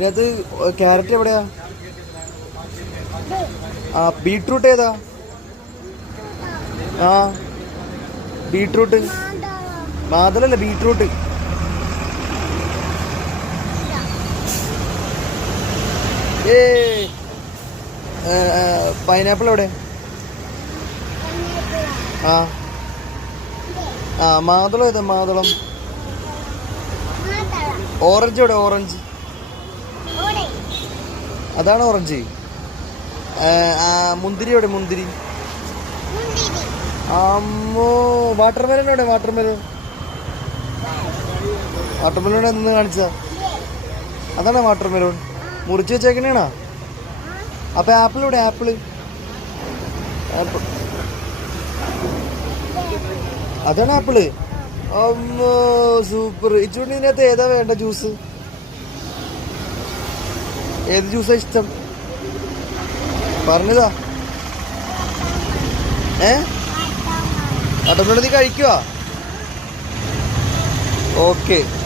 ഇതിനകത്ത് ക്യാരറ്റ് എവിടെയാ? ആ ബീട്രൂട്ട് ഏതാ? ആ ബീട്രൂട്ട്. മാതളല്ല ബീട്രൂട്ട്. ഏ പൈനാപ്പിൾ എവിടെ? ആ. ആ മാതളം ഏതാ മാതളം. ഓറഞ്ച് എവിടെ ഓറഞ്ച്? അതാണ് ഓറഞ്ച്. മുന്തിരി എവിടെ? മുന്തിരി. അമ്മോ വാട്ടർ മെലൺ എവിടെ? വാട്ടർ മെലൺ വാട്ടർ മെലൺ എന്ന് കാണിച്ച അതാണ് വാട്ടർ മെലൺ മുറിച്ച് വെച്ചേക്കണേണാ? അപ്പൊ ആപ്പിൾ ഇവിടെ ആപ്പിൾ ആപ്പിൾ. അതാണ് ആപ്പിൾ അമ്മോ സൂപ്പർ ഇച്ചുകൊണ്ട് ഇതിനകത്ത് ഏതാ വേണ്ട ജ്യൂസ് ഏത് ജ്യൂസാ ഇഷ്ടം? പറഞ്ഞതാ. ഏ? മെലൺ നീ കഴിക്കുവാ? ഓക്കെ.